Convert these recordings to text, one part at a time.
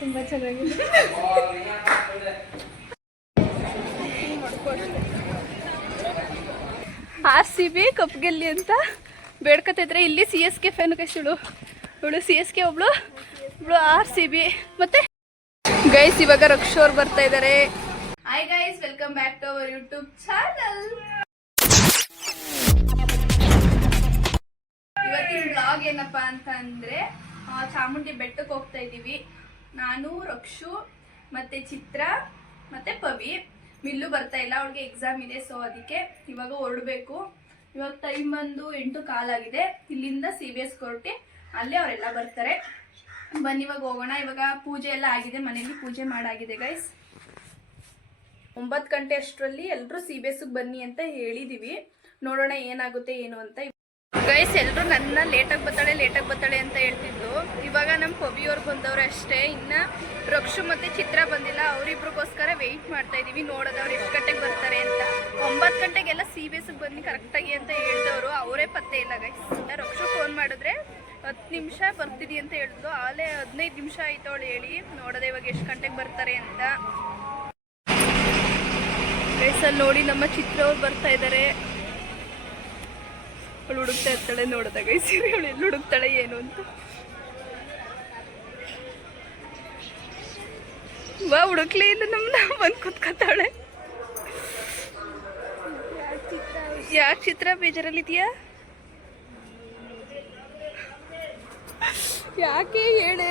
ತುಂಬಾ ಚೆನ್ನಾಗಿದೆ. RCB cup ಗೆಲ್ಲಿ ಅಂತ ಬೇಡ್ಕತಿದ್ರೆ ಇಲ್ಲಿ CSK ಫ್ಯಾನ್ ಕೈಸಿಳು ಇವಳು CSK ಒಬ್ಳು RCB. ಮತ್ತೆ ಗೈಸ್ ಇವಾಗ ರಕ್ಷೋರ್ ಬರ್ತಾ ಇದಾರೆ. Hi guys, welcome back to our YouTube channel. ಇವತ್ತಿನ ಬ್ಲಾಗ್ ಏನಪ್ಪಾ ಅಂತ ಅಂದ್ರೆ ಚಾಮುಂಡಿ ಬೆಟ್ಟಕ್ಕೆ ಹೋಗ್ತಾ ಇದೀವಿ. ನಾನು, ರಕ್ಷು, ಮತ್ತೆ ಚಿತ್ರ, ಮತ್ತೆ ಪವಿ. ಮಿಲ್ಲು ಬರ್ತಾ ಇಲ್ಲ, ಅವಳಿಗೆ ಎಕ್ಸಾಮ್ ಇದೆ, ಸೊ ಅದಕ್ಕೆ ಇವಾಗ ಹೊರಡಬೇಕು. ಇವಾಗ ಟೈಮ್ ಬಂದು 8:15 ಆಗಿದೆ. ಇಲ್ಲಿಂದ CBS ಕೋರ್ಟೆ, ಅಲ್ಲೇ ಅವರೆಲ್ಲ ಬರ್ತಾರೆ. ಬನ್ನಿ ಇವಾಗ ಹೋಗೋಣ. ಇವಾಗ ಪೂಜೆ ಎಲ್ಲ ಆಗಿದೆ, ಮನೇಲಿ ಪೂಜೆ ಮಾಡಾಗಿದೆ ಗೈಸ್. 9 ಗಂಟೆ ಅಷ್ಟರಲ್ಲಿ ಎಲ್ಲರೂ CBSಗೆ ಬನ್ನಿ ಅಂತ ಹೇಳಿದೀವಿ. ನೋಡೋಣ ಏನಾಗುತ್ತೆ ಏನು ಅಂತ. ಗೈಸ್ ಎಲ್ಲರೂ ನನ್ನ ಲೇಟಾಗಿ ಬರ್ತಾಳೆ ಅಂತ ಹೇಳ್ತಿದ್ದು. ಇವಾಗ ನಮ್ಮ ಪವಿಯವ್ರು ಬಂದವ್ರು ಅಷ್ಟೇ, ಇನ್ನ ರಕ್ಷು ಮತ್ತೆ ಚಿತ್ರ ಬಂದಿಲ್ಲ. ಅವರಿಬ್ರಿಗೋಸ್ಕರ ವೆಯ್ಟ್ ಮಾಡ್ತಾ ಇದೀವಿ, ನೋಡೋದು ಅವ್ರು ಎಷ್ಟು ಗಂಟೆಗೆ ಬರ್ತಾರೆ ಅಂತ. 9 ಗಂಟೆಗೆಲ್ಲ CBSಗೆ ಬನ್ನಿ ಕರೆಕ್ಟಾಗಿ ಅಂತ ಹೇಳಿದವರು, ಅವರೇ ಪತ್ತೆ ಇಲ್ಲ ಗೈಸ್. ರಕ್ಷು ಫೋನ್ ಮಾಡಿದ್ರೆ 10 ನಿಮಿಷ ಬರ್ತಿದಿ ಅಂತ ಹೇಳಿದ್ರು. ಆಲೇ 15 ನಿಮಿಷ ಆಯ್ತು ಅವಳು ಹೇಳಿ. ನೋಡೋದೆ ಇವಾಗ ಎಷ್ಟು ಗಂಟೆಗೆ ಬರ್ತಾರೆ ಅಂತ. ಗೈಸ್ ಅಲ್ಲಿ ನೋಡಿ ನಮ್ಮ ಚಿತ್ರ ಅವ್ರು ಬರ್ತಾ ಇದ್ದಾರೆ. ಅವಳು ಹುಡುಕ್ತಾ ಇರ್ತಾಳೆ, ನೋಡೋದ ಗೈಸ್ ಅವಳು ಎಲ್ಲಿ ಹುಡುಕ್ತಾಳೆ ಏನು ಅಂತ. ವಾ ಹುಡುಕ್ಲಿ ಇಲ್ಲ, ನಮ್ಮನ್ನ ಬಂದು ಕುತ್ಕೊತಾಳೆ. ಯಾಕೆ ಚಿತ್ರ ಬೇಜಾರಲ್ಲಿದ್ಯಾ? ಯಾಕೆ ಹೇಳೆ?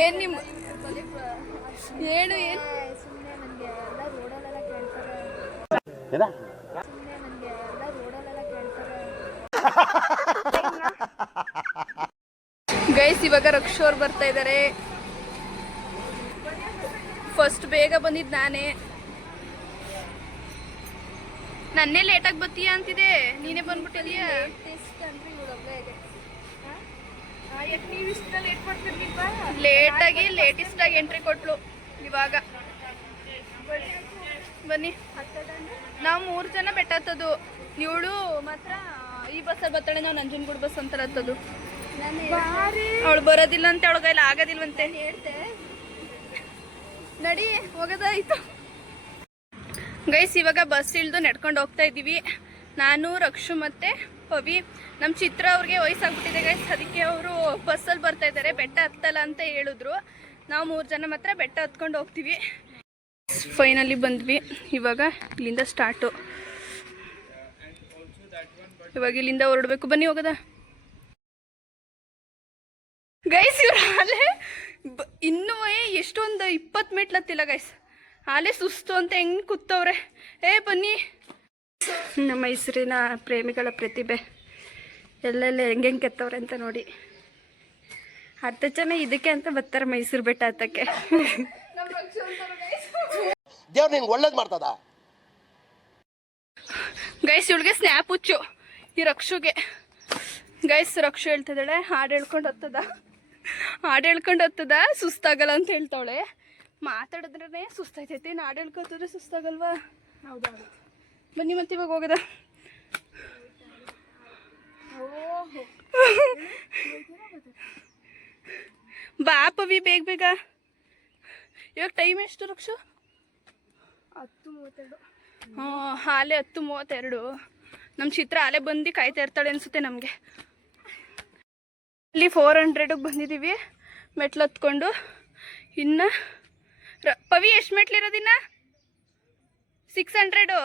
ಏನ್ ನಿಮ್ಮ ಹೇಳು ಏನು? ಗೈಸ್ ಇವಾಗ ರಕ್ಷೋರ್ ಬರ್ತಾ ಇದಾರೆ. ಫಸ್ಟ್ ಬೇಗ ಬಂದಿದ್ ನಾನೇ. ನನ್ನೇ ಲೇಟಾಗಿ ಬರ್ತೀಯ ಅಂತಿದೆ, ನೀನೇ ಬಂದ್ಬಿಟ್ಟಿದೀಯಾ. ಲೇಟೆಸ್ಟ್ ಆಗಿ ಎಂಟ್ರಿ ಕೊಟ್ಲು. ಇವಾಗ ಬನ್ನಿ, ನಾವು 3 ಜನ ಬೆಟ್ಟ ಹತ್ತದು. ಇವಳು ಮಾತ್ರ ಈ ಬಸ್ಸಲ್ಲಿ ಬರ್ತಾಳೆ, ನಾವು ನಂಜನಗೂಡು ಬಸ್ ಅಂತ ಹತ್ತದು. ಅವಳು ಬರೋದಿಲ್ಲ ಅಂತ, ಅವಳ ಕೈಲಿ ಆಗೋದಿಲ್ವಂತೆ. ನಡಿ ಹೋಗೋದಾಯ್ತು. ಗೈಸ್ ಇವಾಗ ಬಸ್ ಇಳ್ದು ನಡ್ಕೊಂಡು ಹೋಗ್ತಾ ಇದ್ದೀವಿ. ನಾನು, ರಕ್ಷು ಮತ್ತೆ ಪವಿ. ನಮ್ಮ ಚಿತ್ರ ಅವ್ರಿಗೆ ವಯಸ್ಸಾಗ್ಬಿಟ್ಟಿದೆ ಗೈಸ್, ಅದಕ್ಕೆ ಅವರು ಬಸ್ಸಲ್ಲಿ ಬರ್ತಾ ಇದ್ದಾರೆ. ಬೆಟ್ಟ ಹತ್ತಲ್ಲ ಅಂತ ಹೇಳಿದ್ರು. ನಾವು 3 ಜನ ಮಾತ್ರ ಬೆಟ್ಟ ಹತ್ಕೊಂಡು ಹೋಗ್ತೀವಿ. ಫೈನಲಿ ಬಂದ್ವಿ. ಇವಾಗ ಇಲ್ಲಿಂದ ಸ್ಟಾರ್ಟು. ಇವಾಗ ಇಲ್ಲಿಂದ ಹೊರಡ್ಬೇಕು. ಬನ್ನಿ ಹೋಗೋದ ಗೈಸ್. ಇವ್ರು ಹಾಲೆ ಇನ್ನೂ ಎಷ್ಟೊಂದು 20 ಮೆಟ್ಲು ಹತ್ತಿಲ್ಲ ಗೈಸ್. ಹಾಲೆ ಸುಸ್ತು ಅಂತ ಹೆಂಗೆ ಕೂತವ್ರೆ. ಬನ್ನಿ. ನಮ್ಮ ಮೈಸೂರಿನ ಪ್ರೇಮಿಗಳ ಪ್ರತಿಭೆ ಎಲ್ಲೆಲ್ಲ ಹೆಂಗೆ ಕೆತ್ತವ್ರೆ ಅಂತ ನೋಡಿ. 10 ಜನ ಇದಕ್ಕೆ ಅಂತ ಬರ್ತಾರೆ ಮೈಸೂರು ಬೆಟ್ಟ ಹತ್ತಕ್ಕೆ. ದೇವ್ರು ನಿಂಗೆ ಒಳ್ಳೇದು ಮಾಡ್ತದ ಗೈಸ್. ಇವಳಿಗೆ ಸ್ನ್ಯಾಪ್ ಹುಚ್ಚು ಈ ರಕ್ಷುಗೆ. ಗೈಸ್ ರಕ್ಷು ಹೇಳ್ತಿದ್ದಾಳೆ ಹಾಡು ಹೇಳ್ಕೊಂಡು ಹತ್ತದ ಸುಸ್ತಾಗಲ್ಲ ಅಂತ ಹೇಳ್ತಾವಳೆ. ಮಾತಾಡಿದ್ರೇ ಸುಸ್ತಾಯ್ತೈತಿ, ಹಾಡು ಹೇಳ್ಕೊತಿದ್ರೆ ಸುಸ್ತಾಗಲ್ವಾ? ಹೌದೌದು. ಬನ್ನಿ ಮತ್ತೆ ಇವಾಗ ಹೋಗದ. ಬಾ ಪವಿ ಬೇಗ ಬೇಗ. ಇವಾಗ ಟೈಮ್ ಎಷ್ಟು ರಕ್ಷು? 10:32. ಹಾಲೆ 10:32. ನಮ್ಮ ಚಿತ್ರ ಹಾಲೆ ಬಂದು ಕಾಯ್ತಾ ಇರ್ತಾಳೆ ಅನ್ಸುತ್ತೆ ನಮಗೆ. ಇಲ್ಲಿ 400ಗೆ ಬಂದಿದ್ದೀವಿ ಮೆಟ್ಲು ಹತ್ಕೊಂಡು. ಇನ್ನು ಪವಿ ಎಷ್ಟು ಮೆಟ್ಲಿರೋದಿನ್ನ? 600.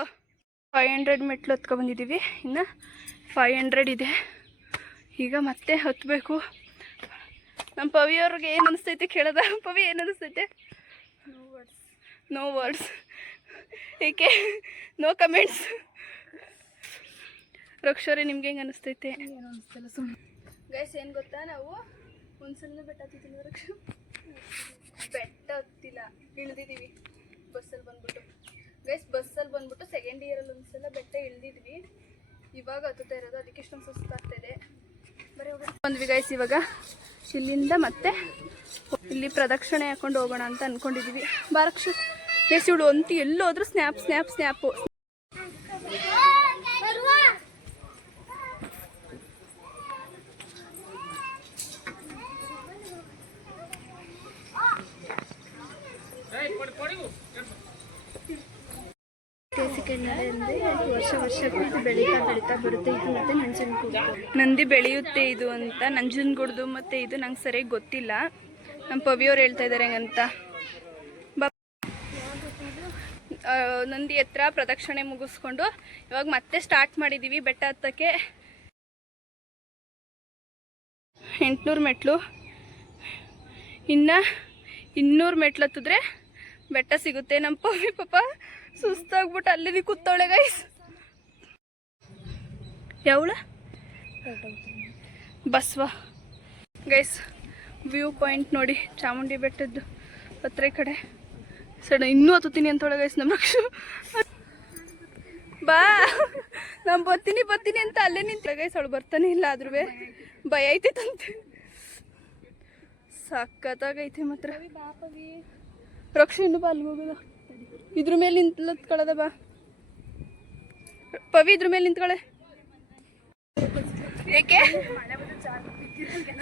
500 ಮೆಟ್ಲು ಹತ್ಕೊ ಬಂದಿದ್ದೀವಿ. ಇನ್ನು 500 ಇದೆ. ಈಗ ಮತ್ತೆ ಹತ್ತಬೇಕು. ನಮ್ಮ ಪವಿಯವ್ರಿಗೆ ಏನು ಅನಿಸ್ತೈತೆ ಕೇಳೋದ? ಪವಿ ಏನು ಅನಿಸ್ತೈತೆ? No words. ಏಕೆ ನೋ ಕಮೆಂಟ್ಸ್? ರಕ್ಷೋರೆ ನಿಮ್ಗೆ ಹೆಂಗೆ ಅನಿಸ್ತೈತೆ? ಏನು ಅನಿಸ್ತಿಲ್ಲ ಸುಮ್ಮನೆ. ಗೈಸ್ ಏನು ಗೊತ್ತಾ, ನಾವು ಒಂದ್ಸಲ ಬೆಟ್ಟ ಹತ್ತಿದ್ದೀವಿ. ರಕ್ಷು ಬೆಟ್ಟ ಹತ್ತಿಲ್ಲ, ಇಳ್ದಿದ್ದೀವಿ ಬಸ್ಸಲ್ಲಿ ಬಂದ್ಬಿಟ್ಟು. ಗೈಸ್ ಬಸ್ಸಲ್ಲಿ ಬಂದ್ಬಿಟ್ಟು ಸೆಕೆಂಡ್ ಇಯರಲ್ಲಿ ಒಂದ್ಸಲ ಬೆಟ್ಟ ಇಳ್ದಿದ್ವಿ. ಇವಾಗ ಹತ್ತುತ್ತಾ ಇರೋದು, ಅದಕ್ಕೆ ಇಷ್ಟೊಂದು ಸುಸ್ತಾಗ್ತಾಯಿದೆ. ಬರೀ ಬಂದ್ವಿ ಗೈಸ್. ಇವಾಗ ಇಲ್ಲಿಂದ ಮತ್ತೆ ಇಲ್ಲಿ ಪ್ರದಕ್ಷಿಣೆ ಹಾಕೊಂಡು ಹೋಗೋಣ ಅಂತ ಅಂದ್ಕೊಂಡಿದ್ದೀವಿ. ಬಾರಕ್ಷು. ಗೈಸ್ ಇವಳು ಅಂತೂ ಎಲ್ಲೋದ್ರೂ ಸ್ನ್ಯಾಪು. ಕೆನ್ನಡೆ ಅಂದರೆ ವರ್ಷ ವರ್ಷಕ್ಕೂ ಇದು ಬೆಳೀತಾ ಬೆಳೀತಾ ಬರುತ್ತೆ. ಇದು ಮತ್ತೆ ನಂಜನಗೂಡು ನಂದಿ ಬೆಳೆಯುತ್ತೆ ಇದು ಅಂತ. ನಂಜನಗೂಡ್ದು ಮತ್ತು ಇದು ನಂಗೆ ಸರಿಯಾಗಿ ಗೊತ್ತಿಲ್ಲ. ನಮ್ಮ ಪವಿಯವ್ರು ಹೇಳ್ತಾ ಇದ್ದಾರೆ ಹಂಗಂತ. ನಂದಿ ಹತ್ರ ಪ್ರದಕ್ಷಿಣೆ ಮುಗಿಸ್ಕೊಂಡು ಇವಾಗ ಮತ್ತೆ ಸ್ಟಾರ್ಟ್ ಮಾಡಿದ್ದೀವಿ ಬೆಟ್ಟ ಹತ್ತಕ್ಕೆ. 800 ಮೆಟ್ಲು, ಇನ್ನು 200 ಮೆಟ್ಲು ಹತ್ತಿದ್ರೆ ಬೆಟ್ಟ ಸಿಗುತ್ತೆ. ನಮ್ಮ ಪವಿ ಪಾಪ ಸುಸ್ತಾಗ್ಬಿಟ್ಟು ಅಲ್ಲಿಗೆ ಕೂತವಳೆ ಗೈಸ್. ಯಾವಳ ಬಸ್ವ ಗೈಸ್. ವ್ಯೂ ಪಾಯಿಂಟ್ ನೋಡಿ ಚಾಮುಂಡಿ ಬೆಟ್ಟದ್ದು ಹತ್ರ ಈ ಕಡೆ ಸಡ. ಇನ್ನೂ ಹತ್ತುತ್ತೀನಿ ಅಂತೊಳಗೆ ಗೈಸ್ ನಮ್ಮ ರಕ್ಷು. ಬಾ ನಾನು ಬರ್ತೀನಿ ಅಂತ ಅಲ್ಲೇ ನಿಂತ ಗೈಸ್. ಅವಳು ಬರ್ತಾನೆ ಇಲ್ಲ, ಆದ್ರೂ ಭಯ ಐತೈತಂತೆ. ಸಕ್ಕತ್ತಾಗೈತೆ ಮಾತ್ರ. ರಕ್ಷ ಇನ್ನು ಬಾ ಅಲ್ಲಿಗೆ ಹೋಗೋದು. ಇದ್ರ ಮೇಲೆ ನಿಂತ್ಕೊಳ್ಳೋದ ಬಾ ಪವಿ. ಇದ್ರ ಮೇಲೆ ನಿಂತ್ಕೊಳ್ಳೆ. ಏಕೆ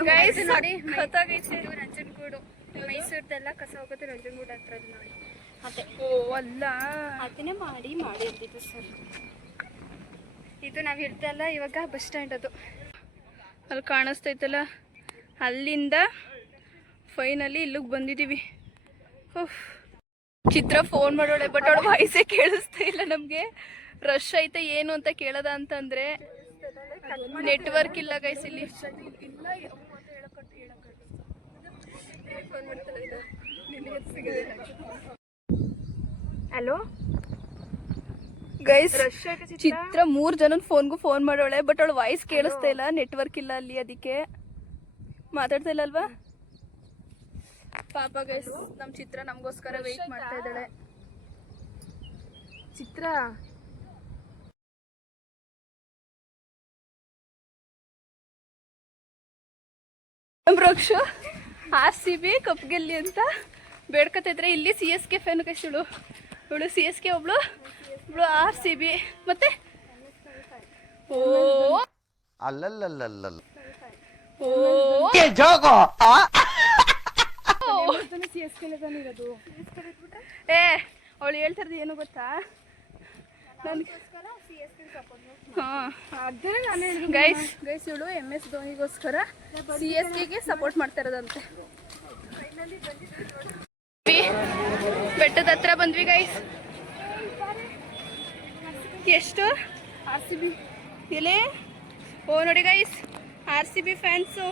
ಗೈಸ್ ನೋಡಿ ಗೊತ್ತಾಗೈತೆ. ನಂಜನಗೂಡು ಮೈಸೂರ್ದೆಲ್ಲ ಕಸ ಹೋಗುತ್ತೆ ನಂಜನಗೂಡು ಹತ್ರ ನೋಡಿ. ಅದೇ ಓ ಅಲ್ಲ, ಅದನ್ನೇ ಮಾಡಿ ಇರ್ತಿತ್ತು ಸರ್. ಇದು ನಾವು ಇರ್ತಲ್ಲ ಇವಾಗ ಬಸ್ ಸ್ಟ್ಯಾಂಡ್. ಅದು ಅಲ್ಲಿ ಕಾಣಿಸ್ತೈತಲ್ಲ, ಅಲ್ಲಿಂದ ಫೈನಲಿ ಇಲ್ಲಿಗೆ ಬಂದಿದ್ದೀವಿ. ಚಿತ್ರ ಫೋನ್ ಮಾಡೋಳೆ, ಬಟ್ ಅವಳ ವಾಯ್ಸೇ ಕೇಳಿಸ್ತಾ ಇಲ್ಲ ನಮಗೆ. ರಶ್ ಐತೆ ಏನು ಅಂತ ಕೇಳದ ಅಂತಂದ್ರೆ ನೆಟ್ವರ್ಕ್ ಇಲ್ಲ ಗೈಸ್ ಇಲ್ಲಿ. ಹಲೋ ಗೈಸ್, ಚಿತ್ರ 3 ಜನನ ಫೋನ್ಗೂ ಫೋನ್ ಮಾಡೋಳೆ, ಬಟ್ ಅವಳ ವಾಯ್ಸ್ ಕೇಳಿಸ್ತಾ ಇಲ್ಲ. ನೆಟ್ವರ್ಕ್ ಇಲ್ಲ ಅಲ್ಲಿ, ಅದಕ್ಕೆ ಮಾತಾಡ್ತಾ ಇಲ್ಲ ಅಲ್ವಾ ಪಾಪ. ಗೈಸ್ ನಮ್ ಚಿತ್ರ ನಮಗೋಸ್ಕರ ವೆಯ್ಟ್ ಮಾಡ್ತಾ ಇದ್ದಾಳೆ. ಚಿತ್ರ ರಕ್ಷ RCB ಕಪ್ ಗೆಲ್ಲಿ ಅಂತ ಬೇಡ್ಕತಾ ಇದ್ರೆ. ಇಲ್ಲಿ CSK ಫ್ಯಾನ್ ಗೈಸ್. ಇವಳು CSK, ಒಬ್ಳು RCB. ಮತ್ತೆ ಓ ಅಲ್ಲಲ್ಲಲ್ಲಲ್ಲ ಓ ಏ ಅವಳು ಹೇಳ್ತಾರದು ಏನು ಗೊತ್ತಾ? ಗೈಸ್ ಇವಳು MS ಧೋನಿಗೋಸ್ಕರ CSKಗೆ ಸಪೋರ್ಟ್ ಮಾಡ್ತಾ ಇರೋದಂತೆ. ಬೆಟ್ಟದ ಹತ್ರ ಬಂದ್ವಿ ಗೈಸ್. ಎಷ್ಟು RCB ಎಲ್ಲಿ? ಓ ನೋಡಿ guys, RCB fans.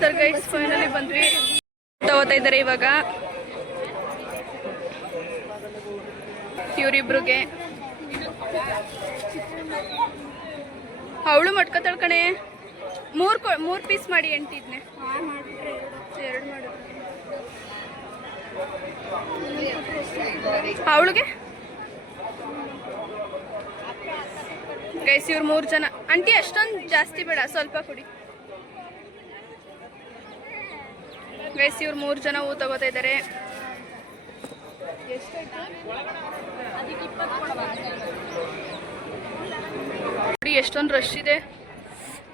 Sir guys finally ಬಂದ್ವಿ. ತಗೋತಾ ಇದ್ದಾರೆ ಇವಾಗ ಇವರಿಬ್ರಿಗೆ. ಅವಳು ಮಟ್ಕೋತಾಳ ಕಣೆ. 3 ಪೀಸ್ ಮಾಡಿ ಎಂಟಿದ್ನೆ. 2 ಮಾಡಿದ್ರು ಅವಳಿಗೆ. ಗೈಸ್ ಇವ್ರು 3 ಜನ. ಆಂಟಿ ಅಷ್ಟೊಂದು ಜಾಸ್ತಿ ಬೇಡ, ಸ್ವಲ್ಪ ಕೊಡಿ ಗೈಸ್. ಇವ್ರು 3 ಜನ ಹೂ ತಗೋತಾ ಇದ್ದಾರೆ. ನೋಡಿ ಎಷ್ಟೊಂದು ರಶ್ ಇದೆ.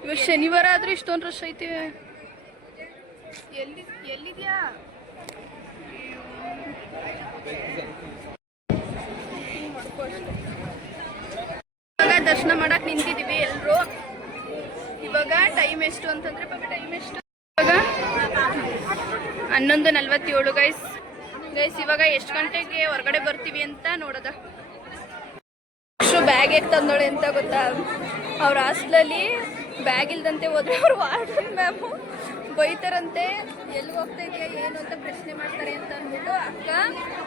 ಇವಾಗ ಶನಿವಾರ ಆದ್ರೂ ಇಷ್ಟೊಂದು ರಶ್ ಐತೆ. ಎಲ್ಲಿದ್ಯಾ? ಇವಾಗ ದರ್ಶನ ಮಾಡಕ್ ನಿಂತಿದೀವಿ ಎಲ್ರು. ಇವಾಗ ಟೈಮ್ ಎಷ್ಟು ಅಂತಂದ್ರೆ ಟೈಮ್ ಎಷ್ಟು? ಇವಾಗ 11:47 ಗೈಸ್. ಇವಾಗ ಎಷ್ಟು ಗಂಟೆಗೆ ಹೊರಗಡೆ ಬರ್ತೀವಿ ಅಂತ ನೋಡೋದ. ಬ್ಯಾಗ್ ಹೇಗೆ ತಂದೋಳೆ ಅಂತ ಗೊತ್ತಾ? ಅವ್ರ ಹಾಸ್ಟೆಲಲ್ಲಿ ಬ್ಯಾಗ್ ಇಲ್ದಂತೆ ಹೋದ್ರೆ ಅವ್ರು ವಾರ್ಡನ್ ಮ್ಯಾಮು ಬೈತಾರಂತೆ. ಎಲ್ಲಿ ಹೋಗ್ತಾ ಇದೆಯಾ ಏನು ಅಂತ ಪ್ರಶ್ನೆ ಮಾಡ್ತಾರೆ ಅಂತ ಅಂದ್ಬಿಟ್ಟು ಅಕ್ಕ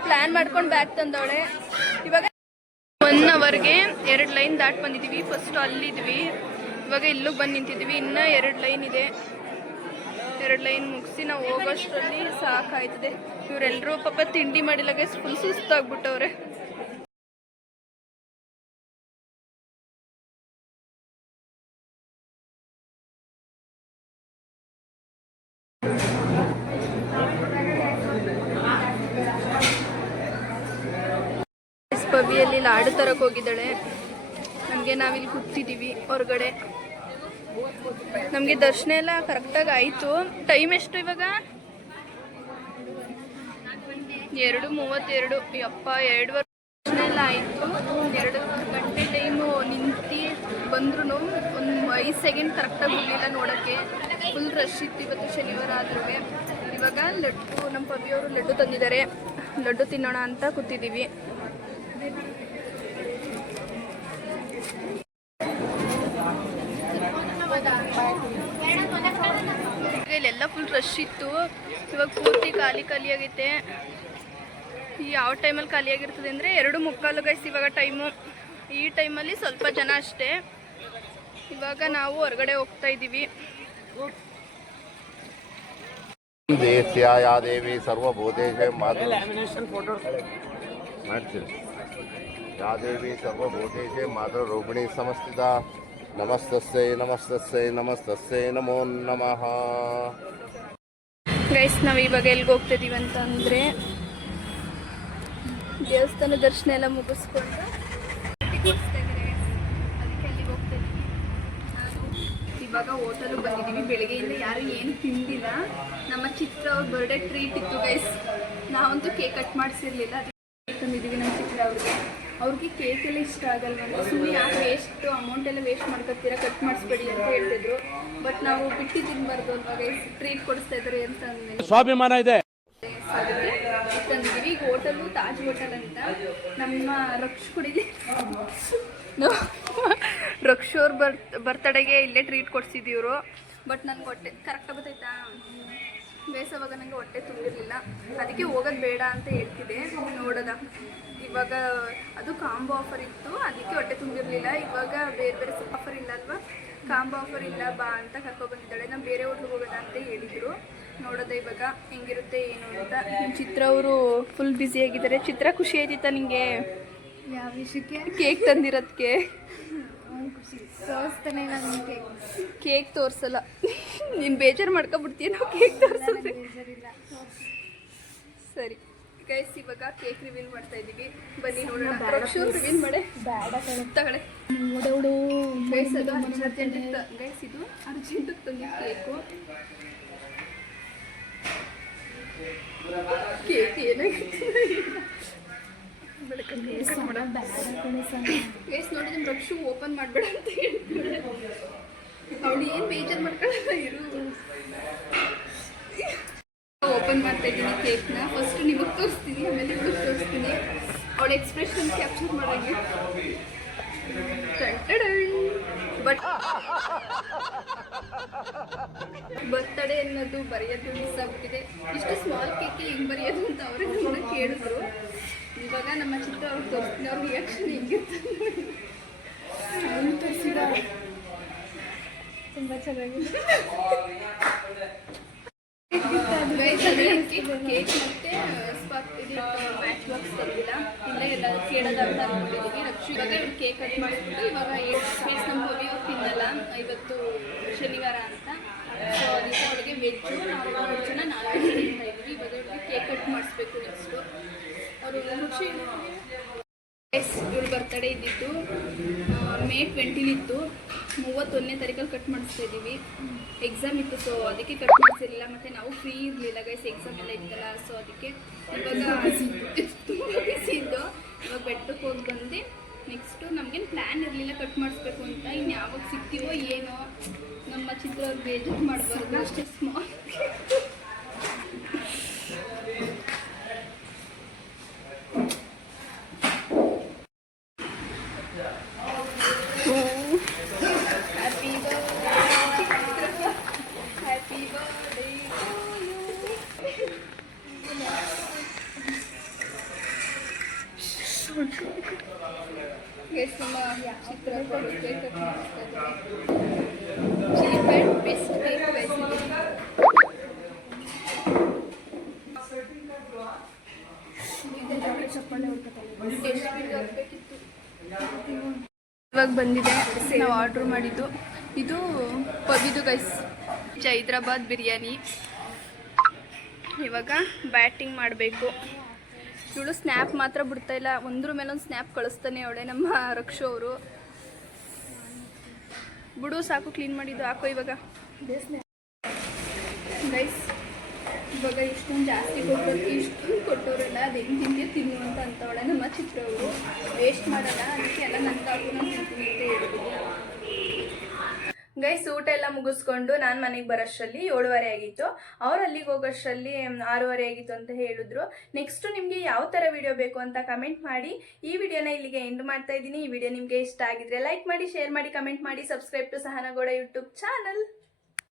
ಪ್ಲಾನ್ ಮಾಡ್ಕೊಂಡು ಬ್ಯಾಗ್ ತಂದವಳೆ. ಇವಾಗ 1 ಅವರ್ಗೆ 2 ಲೈನ್ ದಾಟ್ ಬಂದಿದ್ದೀವಿ. ಫಸ್ಟ್ ಅಲ್ಲಿದ್ವಿ, ಇವಾಗ ಇಲ್ಲಿಗೆ ಬಂದು ನಿಂತಿದ್ದೀವಿ. ಇನ್ನೂ 2 ಲೈನ್ ಇದೆ. 2 ಲೈನ್ ಮುಗಿಸಿ ನಾವು ಹೋಗೋಷ್ಟರಲ್ಲಿ ಸಾಕಾಯ್ತದೆ. ಇವರೆಲ್ಲರೂ ಪಾಪ ತಿಂಡಿ ಮಾಡಿಲ್ಲ ಗೈಸ್, ಫುಲ್ ಸುಸ್ತಾಗ್ಬಿಟ್ಟವ್ರೆ. ಪವಿಯಲ್ಲಿ ಲಾಡು ತರಕ್ಕೆ ಹೋಗಿದ್ದಾಳೆ. ನಮಗೆ ನಾವಿಲ್ಲಿ ಕೂತಿದ್ದೀವಿ ಹೊರಗಡೆ. ನಮಗೆ ದರ್ಶನ ಎಲ್ಲ ಕರೆಕ್ಟಾಗಿ ಆಯಿತು. ಟೈಮ್ ಎಷ್ಟು ಇವಾಗ? 2:32 ಯಪ್ಪ 2:30 ಎಲ್ಲ ಆಯಿತು. 2 ಗಂಟೆ ಟೈಮು ನಿಂತು ಬಂದ್ರೂ ಒಂದು 5 ಸೆಕೆಂಡ್ ಕರೆಕ್ಟಾಗಿ ಹೋಗಲಿಲ್ಲ ನೋಡೋಕ್ಕೆ. ಫುಲ್ ರಶ್ ಇತ್ತು ಇವತ್ತು ಶನಿವಾರ ಆದ್ರೂ. ಇವಾಗ ಲಡ್ಡು ನಮ್ಮ ಪವಿಯವರು ಲಡ್ಡು ತಂದಿದ್ದಾರೆ, ಲಡ್ಡು ತಿನ್ನೋಣ ಅಂತ ಕೂತಿದ್ದೀವಿ. ಇಲ್ಲೆಲ್ಲ ಫುಲ್ ರಶ್ ಇತ್ತು. ಇವಾಗ ಪೂರ್ತಿ ಖಾಲಿ ಆಗೈತೆ. ಯಾವ ಟೈಮಲ್ಲಿ ಖಾಲಿಯಾಗಿರ್ತದೆ ಅಂದರೆ 2:45 ಗೈಸ್ ಇವಾಗ ಟೈಮು. ಈ ಟೈಮಲ್ಲಿ ಸ್ವಲ್ಪ ಜನ ಅಷ್ಟೇ. ಇವಾಗ ನಾವು ಹೊರಗಡೆ ಹೋಗ್ತಾ ಇದ್ದೀವಿ. ದೇಸ್ಯಾ ದೇವಿ ಸರ್ವಭೂತೇಶು ಯಾ ದೇವಿ ಸರ್ವಭೂತೇಶು ಮಾತೃರೂಪಿಣಿ ಸಮಸ್ಥಿತ. ನಮಸ್ತಸ್ಸೈ ನಮಸ್ತಸ್ಸೈ ನಮಸ್ತಸ್ಸೈ ನಮೋ ನಮಃ. ಗೈಸ್ ನಾವು ಇವಾಗ ಎಲ್ಲಿಗೆ ಹೋಗ್ತಾ ಇದೀವಿ ಅಂತ ಅಂದರೆ ದೇವಸ್ಥಾನ ದರ್ಶನ ಎಲ್ಲ ಮುಗಿಸ್ಕೊಂಡು ಅದಕ್ಕೆ ಅಲ್ಲಿಗೆ ಹೋಗ್ತಾ ಇದ್ದೀವಿ. ಇವಾಗ ಹೋಟೆಲ್ಗೆ ಬಂದಿದ್ದೀವಿ. ಬೆಳಗ್ಗೆಯಿಂದ ಯಾರು ಏನು ತಿಂದಿಲ್ಲ. ನಮ್ಮ ಚಿತ್ರ ಅವ್ರ ಬರ್ಡೇ ಟ್ರೀಟ್ ಇತ್ತು ಗೈಸ್. ನಾವಂತೂ ಕೇಕ್ ಕಟ್ ಮಾಡಿಸಿರ್ಲಿಲ್ಲ, ಅದಕ್ಕೆ ತಂದಿದ್ದೀವಿ ನಮ್ಮ ಚಿತ್ರ ಅವ್ರಿಗೆ ಕೇಕ್ ಎಲ್ಲ ಇಷ್ಟ ಆಗಲ್ವಂತ. ಸುಮ್ಮನೆ ಯಾಕೆ ವೇಸ್ಟ್ ಅಮೌಂಟ್ ಎಲ್ಲ ವೇಸ್ಟ್ ಮಾಡ್ಕೊತೀರಾ, ಕಟ್ ಮಾಡಿಸ್ಬೇಡಿ ಅಂತ ಹೇಳ್ತಿದ್ರು. ಬಟ್ ನಾವು ಬಿಟ್ಟು ತಿನ್ಬಾರ್ದು ಅಲ್ವಾ ಗೈಸ್, ಟ್ರೀಟ್ ಕೊಡಿಸ್ತಾ ಇದ್ದಾರೆ ಅಂತ ಅಂದಮೇಲೆ ಸ್ವಾಭಿಮಾನ ಇದೆ. ತಂದಿದ್ದೀವಿ. ಈಗ ಹೋಟೆಲು ತಾಜ್ ಹೋಟೆಲ್ ಅಂತ. ನಮ್ಮ ರಕ್ಷ ಕುಡಿಲಿ ರಕ್ಷ ಅವ್ರ ಬರ್ತಡೆಗೆ ಇಲ್ಲೇ ಟ್ರೀಟ್ ಕೊಡ್ಸಿದ್ದೀವಿ ಇವರು. ಬಟ್ ನನಗೆ ಹೊಟ್ಟೆ ಕರೆಕ್ಟಾಗಿ ಗೊತ್ತಾಯ್ತಾ, ಬೇಸವಾಗ ನನಗೆ ಹೊಟ್ಟೆ ತುಂಬಿರಲಿಲ್ಲ, ಅದಕ್ಕೆ ಹೋಗೋದು ಬೇಡ ಅಂತ ಹೇಳ್ತಿದ್ದೆ. ನೋಡೋದ ಇವಾಗ ಅದು ಕಾಂಬೋ ಆಫರ್ ಇತ್ತು, ಅದಕ್ಕೆ ಹೊಟ್ಟೆ ತುಂಬಿರಲಿಲ್ಲ. ಇವಾಗ ಬೇರೆ ಬೇರೆ ಆಫರ್ ಇಲ್ಲ ಅಲ್ವಾ, ಕಾಂಬೋ ಆಫರ್ ಇಲ್ಲ ಬಾ ಅಂತ ಕರ್ಕೊಬಂದಿದ್ದಾಳೆ. ನಾವು ಬೇರೆ ಹೋಟ್ಲಿಗೆ ಹೋಗೋಣ ಅಂತ ಹೇಳಿದರು. ನೋಡೋದ ಇವಾಗ ಹೆಂಗಿರುತ್ತೆ ಏನು ಅಂತ. ಚಿತ್ರ ಅವರು ಫುಲ್ ಬ್ಯುಸಿ ಆಗಿದ್ದಾರೆ. ಚಿತ್ರ ಖುಷಿ ಆಯ್ತಿತ್ತಾ ನಿಂಗೆ? ಯಾವ ವಿಷಯಕ್ಕೆ? ಕೇಕ್ ತಂದಿರೋದಕ್ಕೆ. ತೋರಿಸ್ತಾನೆ ನಾನು ಕೇಕ್ ತೋರಿಸಲ್ಲ, ನೀನು ಬೇಜಾರು ಮಾಡ್ಕೊಬಿಡ್ತೀಯ ನಾವು ಕೇಕ್ ತೋರಿಸಿದ್ರೆ. ಸರಿ ಗೈಸ್, ಇವಾಗ ಕೇಕ್ ರಿವೀಲ್ ಮಾಡ್ತಾ ಇದ್ದೀವಿ. ಬನ್ನಿ ನೋಡೋಣ. ರಕ್ಷು ರಿವೀಲ್ ಮಾಡೆ ತಗಡೆ ಗೈಸ್. ಅದು ಅರ್ಜೆಂಟ್ ಗೈಸ್, ಇದು ಅರ್ಜೆಂಟಿಗೆ ತಂದಿದ್ದು ಕೇಕು. ಕೇಕ್ ಏನಾಗಿತ್ತು ಗೈಸ್ ನೋಡಿ. ನಮ್ಮ ರಕ್ಷು ಓಪನ್ ಮಾಡಬೇಡ ಅಂತ ಹೇಳ್ತಾರೆ. ಅವಳು ಏನು ಬೇಜಾರು ಮಾಡ್ಕೊಳ್ಳಲ್ಲ ಇರು. ಓಪನ್ ಮಾಡ್ತಾ ಇದ್ದೀನಿ ಕೇಕ್ನ. ಫಸ್ಟ್ ನಿಮಗೆ ತೋರಿಸ್ತೀನಿ, ಆಮೇಲೆ ಇವಳು ತೋರಿಸ್ತೀನಿ. ಅವಳ ಎಕ್ಸ್ಪ್ರೆಷನ್ ಕ್ಯಾಪ್ಚರ್ ಮಾಡೋಂಗೆ. ಬಟ್ ಬರ್ತಡೇ ಅನ್ನೋದು ಬರೆಯೋದು ಮಿಸ್ ಆಗ್ಬಿಟ್ಟಿದೆ. ಇಷ್ಟು ಸ್ಮಾಲ್ ಕೇಕ್ಗೆ ಹೆಂಗೆ ಬರೆಯೋದು ಅಂತ ಅವರೇ ಕೂಡ ಕೇಳಿದ್ರು. ಇವಾಗ ನಮ್ಮ ಚಿತ್ರ ಅವ್ರಿಗೆ ತೋರಿಸ್ತೀನಿ, ಅವ್ರ ರಿಯಾಕ್ಷನ್ ಹೆಂಗಿರ್ತದೆ. ತುಂಬ ಚೆನ್ನಾಗಿದೆ. ಕೇಕ್ ಮತ್ತೆ ಮ್ಯಾಚ್ ಬಾಕ್ಸ್ ತಂದಿಲ್ಲ, ಇಲ್ಲೇ ಎಲ್ಲ ಕೇಳೋದಂತ ಅಂದ್ಕೊಂಡಿದ್ದೀವಿ. ರಕ್ಷು ಇವಾಗ ಇವ್ರು ಕೇಕ್ ಕಟ್ ಮಾಡಿಬಿಟ್ಟು ಇವಾಗ ಸ್ವೀಟ್ಸ್ ನಮ್ಮ ಪವಿ ಅವ್ರು ತಿನ್ನಲ್ಲ ಇವತ್ತು ಶನಿವಾರ ಅಂತ. ಸೊ ಅದಕ್ಕೆ ಅವಳಿಗೆ ವೆಜ್ಜು, ನಾವು 3 ಜನ ನಾನ್ ವೆಜ್ ತಿಂತಾ ಇದ್ವಿ. ಇವಾಗ ಇವ್ರಿಗೆ ಕೇಕ್ ಕಟ್ ಮಾಡಿಸ್ಬೇಕು. ನೆಕ್ಸ್ಟು ಅವರು ಖುಷಿ. ಇವ್ರ ಬರ್ತಡೇ ಇದ್ದಿತ್ತು May 20 31ನೇ ತಾರೀಕಲ್ಲಿ ಕಟ್ ಮಾಡಿಸ್ತಾ ಇದ್ದೀವಿ. ಎಕ್ಸಾಮ್ ಇತ್ತು, ಸೊ ಅದಕ್ಕೆ ಕಟ್ ಮಾಡಿಸಿರಲಿಲ್ಲ. ಮತ್ತು ನಾವು ಫ್ರೀ ಇರಲಿಲ್ಲ ಗೈಸ್, ಎಕ್ಸಾಮ್ ಎಲ್ಲ ಇತ್ತಲ್ಲ. ಸೊ ಅದಕ್ಕೆ ಇವಾಗ ತುಂಬ ಬಿಸಿ ಇದ್ದು ಇವಾಗ ಬೆಟ್ಟಕ್ಕೆ ಹೋಗಿ ಬಂದು ನೆಕ್ಸ್ಟು ನಮಗೇನು ಪ್ಲ್ಯಾನ್ ಇರಲಿಲ್ಲ ಕಟ್ ಮಾಡಿಸ್ಬೇಕು ಅಂತ. ಇನ್ನು ಯಾವಾಗ ಸಿಗ್ತೀವೋ ಏನೋ, ನಮ್ಮ ಚಿತ್ರ ಅವ್ರು ಬೇಜಾರು ಮಾಡಬಾರ್ದು ಅಷ್ಟೇ. ಸ್ಮಾಲ್ ಗೈಸ್, ನಮ್ಮ ಚಿತ್ರ ಕೇಕ್ ಕಟ್ ಮಾಡಿಸ್ತಾ ಇದ್ದೀವಿ. Cheap and best cake guys ಇದು. ಇವಾಗ ಬಂದಿದೆ ನಾವು ಆರ್ಡ್ರ್ ಮಾಡಿದ್ದು. ಇದು ಪವಿದು ಗೈಸ್, ಹೈದ್ರಾಬಾದ್ ಬಿರಿಯಾನಿ. ಇವಾಗ ಬ್ಯಾಟಿಂಗ್ ಮಾಡಬೇಕು. ಇವಳು ಸ್ನ್ಯಾಪ್ ಮಾತ್ರ ಬಿಡ್ತಾ ಇಲ್ಲ, ಒಂದ್ರ ಮೇಲೊಂದು ಸ್ನ್ಯಾಪ್ ಕಳಿಸ್ತಾನೆ ಅವಳೆ ನಮ್ಮ ರಕ್ಷು ಅವರು. ಬಿಡು ಸಾಕು, ಕ್ಲೀನ್ ಮಾಡಿದ್ದು ಹಾಕೋ ಇವಾಗ ಗೈಸ್. ಇವಾಗ ಇಷ್ಟೊಂದು ಜಾಸ್ತಿ ಕೊಟ್ಟೋದಕ್ಕೆ ಇಷ್ಟೊಂದು ಕೊಟ್ಟೋರಲ್ಲ ಅದು ಹೆಂಗೆ ತಿಂತೀಯ ತಿನ್ನು ಅಂತ ಅಂತವಳೆ ನಮ್ಮ ಚಿತ್ರವರು. ವೇಸ್ಟ್ ಮಾಡಲ್ಲ, ಅದಕ್ಕೆ ಎಲ್ಲ ನನಗಾಗೂ ನಾನು ತಿಂತೀನಿ ಅಂತ ಹೇಳ್ತೀನಿ. ಗೈಸ್ ಊಟ ಎಲ್ಲ ಮುಗಿಸ್ಕೊಂಡು ನಾನು ಮನೆಗೆ ಬರೋಷ್ಟರಲ್ಲಿ 7:30 ಆಗಿತ್ತು. ಅವ್ರು ಅಲ್ಲಿಗೆ ಹೋಗೋಷ್ಟರಲ್ಲಿ 6:30 ಆಗಿತ್ತು ಅಂತ ಹೇಳಿದ್ರು. ನೆಕ್ಸ್ಟ್ ನಿಮಗೆ ಯಾವ ಥರ ವಿಡಿಯೋ ಬೇಕು ಅಂತ ಕಮೆಂಟ್ ಮಾಡಿ. ಈ ವಿಡಿಯೋನ ಇಲ್ಲಿಗೆ ಎಂಡ್ ಮಾಡ್ತಾ ಇದ್ದೀನಿ. ಈ ವಿಡಿಯೋ ನಿಮಗೆ ಇಷ್ಟ ಆಗಿದ್ರೆ ಲೈಕ್ ಮಾಡಿ, ಶೇರ್ ಮಾಡಿ, ಕಮೆಂಟ್ ಮಾಡಿ, ಸಬ್ಸ್ಕ್ರೈಬ್ ಟು ಸಹನಗೌಡ ಯೂಟ್ಯೂಬ್ ಚಾನಲ್.